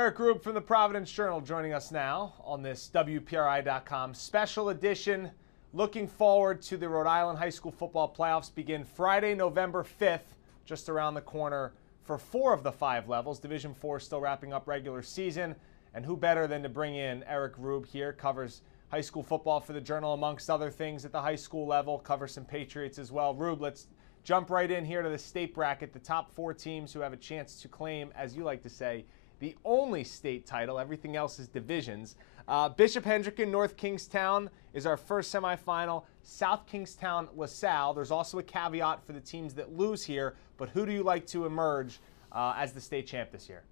Eric Rube from the Providence Journal joining us now on this WPRI.com special edition. Looking forward to the Rhode Island High School football playoffs begin Friday, November 5th, just around the corner for 4 of the 5 levels. Division 4 still wrapping up regular season. And who better than to bring in Eric Rube here, covers high school football for the Journal amongst other things at the high school level, covers some Patriots as well. Rube, let's jump right in here to the state bracket, the top 4 teams who have a chance to claim, as you like to say, the only state title. Everything else is divisions. Bishop Hendricken, North Kingstown is our first semifinal. South Kingstown, LaSalle. There's also a caveat for the teams that lose here, but who do you like to emerge as the state champ this year?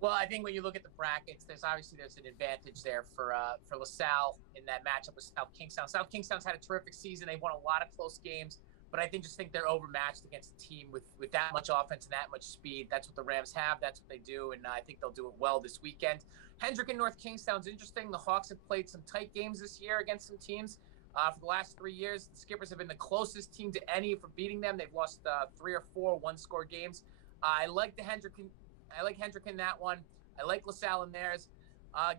Well, I think when you look at the brackets, there's an advantage there for LaSalle in that matchup with South Kingstown. South Kingstown's had a terrific season. They've won a lot of close games. But I think they're overmatched against a team with that much offense and that much speed. That's what the Rams have. That's what they do, and I think they'll do it well this weekend. Hendricken, North Kingstown's interesting. The Hawks have played some tight games this year against some teams. For the last 3 years, the Skippers have been the closest team to any for beating them. They've lost 3 or 4 one-score games. I like Hendricken that one. I like LaSalle in theirs.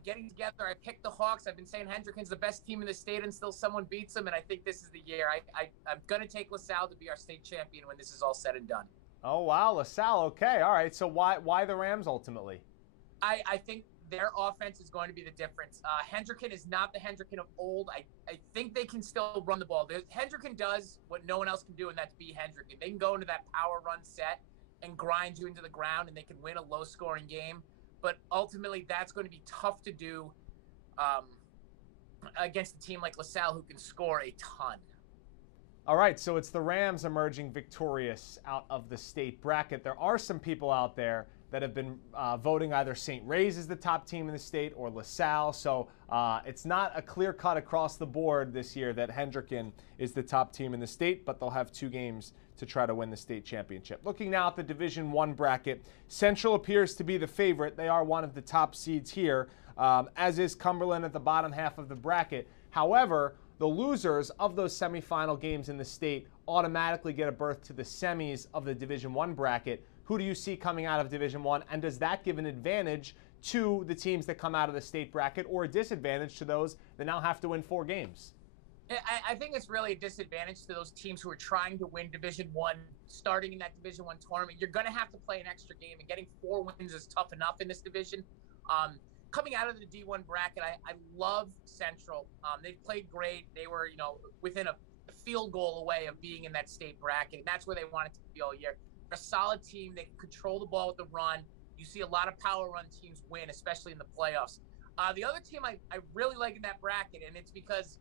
Getting together, I picked the Hawks. I've been saying Hendricken's the best team in the state until someone beats them, and I think this is the year. I'm going to take LaSalle to be our state champion when this is all said and done. Oh, wow, LaSalle. Okay, all right. So why the Rams ultimately? I think their offense is going to be the difference. Hendricken is not the Hendricken of old. I think they can still run the ball. Hendricken does what no one else can do, and that's be Hendricken. They can go into that power run set and grind you into the ground, and they can win a low-scoring game. But ultimately, that's going to be tough to do against a team like LaSalle who can score a ton. All right, so it's the Rams emerging victorious out of the state bracket. There are some people out there that have been voting either St. Ray's as the top team in the state or LaSalle. So it's not a clear cut across the board this year that Hendricken is the top team in the state, but they'll have 2 games to try to win the state championship. Looking now at the Division I bracket, Central appears to be the favorite. They are one of the top seeds here, as is Cumberland at the bottom half of the bracket. However, the losers of those semifinal games in the state automatically get a berth to the semis of the Division I bracket. Who do you see coming out of Division I, and does that give an advantage to the teams that come out of the state bracket or a disadvantage to those that now have to win 4 games? I think it's really a disadvantage to those teams who are trying to win Division I, starting in that Division I tournament. You're going to have to play an extra game, and getting 4 wins is tough enough in this division. Coming out of the D1 bracket, I love Central. They played great. They were, within a field goal away of being in that state bracket, and that's where they wanted to be all year. They're a solid team. They can control the ball with the run. You see a lot of power run teams win, especially in the playoffs. The other team I really like in that bracket, and it's because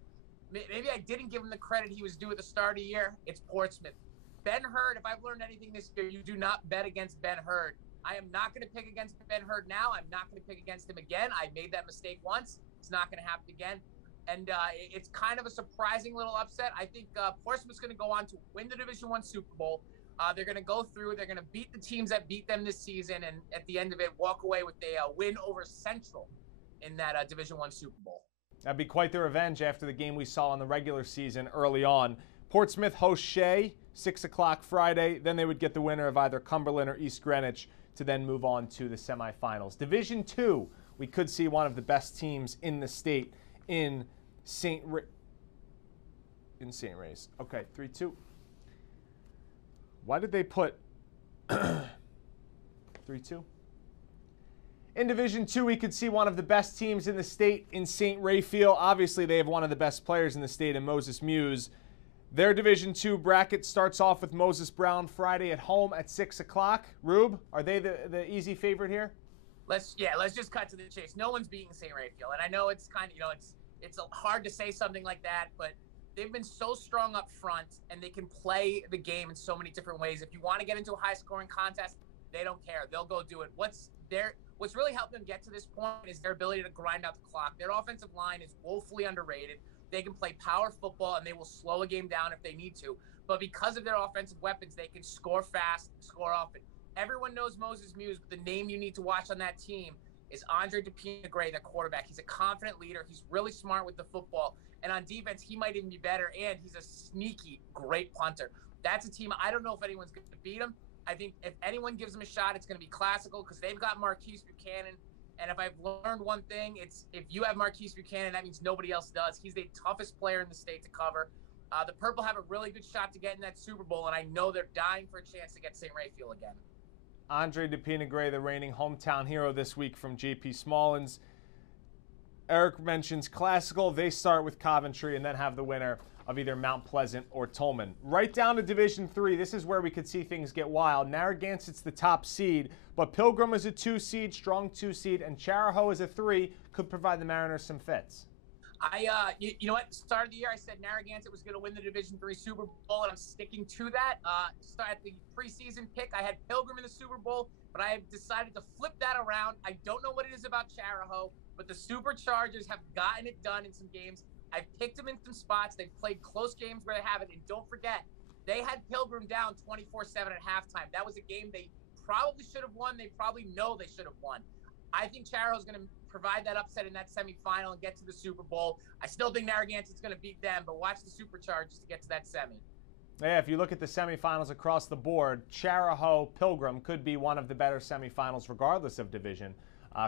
maybe I didn't give him the credit he was due at the start of the year. It's Portsmouth. Ben Hurd, if I've learned anything this year, you do not bet against Ben Hurd. I am not going to pick against Ben Hurd now. I'm not going to pick against him again. I made that mistake once. It's not going to happen again. And it's kind of a surprising little upset. I think Portsmouth's going to go on to win the Division I Super Bowl. They're going to go through. They're going to beat the teams that beat them this season, and at the end of it, walk away with a win over Central in that Division I Super Bowl. That'd be quite the revenge after the game we saw in the regular season early on. Portsmouth hosts Shea, 6 o'clock Friday. Then they would get the winner of either Cumberland or East Greenwich to then move on to the semifinals. Division II, we could see one of the best teams in the state in St. Ray's. Okay, 3-2. Why did they put 3-2? In Division II, we could see one of the best teams in the state in St. Raphael. Obviously, they have one of the best players in the state in Moses Muse. Their Division II bracket starts off with Moses Brown Friday at home at 6 o'clock. Rube, are they the easy favorite here? Let's just cut to the chase. No one's beating St. Raphael, and I know it's kind of it's hard to say something like that, but they've been so strong up front, and they can play the game in so many different ways. If you want to get into a high-scoring contest, they don't care. They'll go do it. What's really helped them get to this point is their ability to grind out the clock. Their offensive line is woefully underrated. They can play power football, and they will slow a game down if they need to. But because of their offensive weapons, they can score fast, score often. Everyone knows Moses Muse, but the name you need to watch on that team is Andre DePina-Gray, their quarterback. He's a confident leader. He's really smart with the football. And on defense, he might even be better, and he's a sneaky, great punter. That's a team I don't know if anyone's going to beat them. I think if anyone gives them a shot, it's going to be Classical because they've got Marquise Buchanan. And if I've learned one thing, it's if you have Marquise Buchanan, that means nobody else does. He's the toughest player in the state to cover. The Purple have a really good shot to get in that Super Bowl, and I know they're dying for a chance to get St. Raphael again. Andre DePina Gray, the reigning hometown hero this week from J.P. Smallins. Eric mentions Classical. They start with Coventry and then have the winner of either Mount Pleasant or Tolman. Right down to Division III, this is where we could see things get wild. Narragansett's the top seed, but Pilgrim is a 2 seed, strong 2 seed, and Charahoe is a 3, could provide the Mariners some fits. You know what? Start of the year, I said Narragansett was going to win the Division III Super Bowl, and I'm sticking to that. At the preseason pick, I had Pilgrim in the Super Bowl, but I have decided to flip that around. I don't know what it is about Charahoe, but the Superchargers have gotten it done in some games. I've picked them in some spots. They've played close games where they haven't, and don't forget, they had Pilgrim down 24-7 at halftime. That was a game they probably should have won. They probably know they should have won. I think Charahoe's going to provide that upset in that semifinal and get to the Super Bowl. I still think Narragansett's going to beat them, but watch the Superchargers to get to that semi. Yeah, if you look at the semifinals across the board, Charahoe, Pilgrim could be one of the better semifinals regardless of division,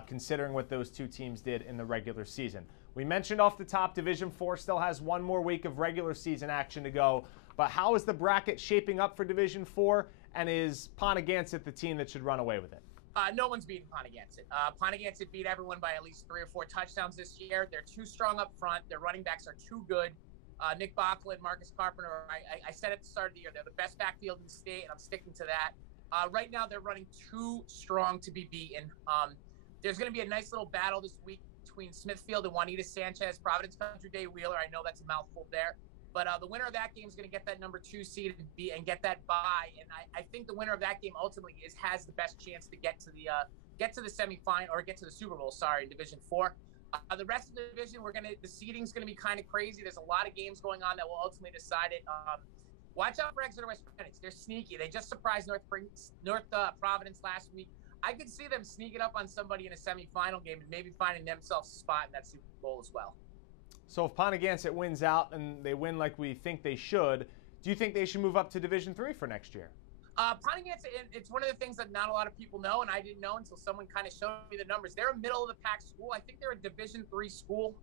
considering what those two teams did in the regular season. We mentioned off the top, Division IV still has one more week of regular season action to go, but how is the bracket shaping up for Division IV, and is Pontigansett the team that should run away with it? No one's beating Pontigansett. Pontigansett beat everyone by at least 3 or 4 touchdowns this year. They're too strong up front. Their running backs are too good. Nick Backlund, Marcus Carpenter, I said at the start of the year, they're the best backfield in the state, and I'm sticking to that. Right now, they're running too strong to be beaten. There's going to be a nice little battle this week between Smithfield and Juanita Sanchez, Providence Country Day Wheeler. I know that's a mouthful there. But the winner of that game is going to get that number 2 seed and get that bye. And I think the winner of that game ultimately has the best chance to get to the semifinal or get to the Super Bowl. Sorry, in Division IV. The rest of the division, the seeding's going to be kind of crazy. There's a lot of games going on that will ultimately decide it. Watch out for Exeter West Greenwich. They're sneaky. They just surprised North Providence last week. I could see them sneaking up on somebody in a semifinal game and maybe finding themselves a spot in that Super Bowl as well. So if Pontigansett wins out and they win like we think they should, do you think they should move up to Division III for next year? Pontigansett, it's one of the things that not a lot of people know, and I didn't know until someone kind of showed me the numbers. They're a middle-of-the-pack school. I think they're a Division III school.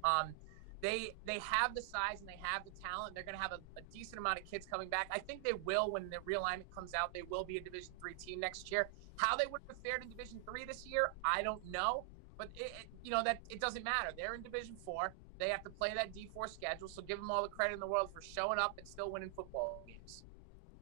They have the size and they have the talent. They're going to have a decent amount of kids coming back. I think they will, when the realignment comes out, they will be a Division III team next year. How they would have fared in Division III this year, I don't know. But it doesn't matter. They're in Division IV. They have to play that D4 schedule, so give them all the credit in the world for showing up and still winning football games.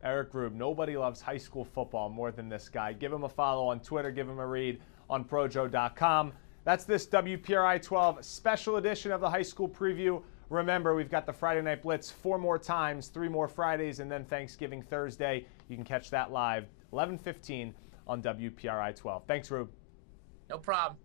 Eric Rube, nobody loves high school football more than this guy. Give him a follow on Twitter. Give him a read on Projo.com. That's this WPRI 12 special edition of the high school preview. Remember, we've got the Friday Night Blitz 4 more times, 3 more Fridays, and then Thanksgiving Thursday. You can catch that live 11:15 on WPRI 12. Thanks, Rube. No problem.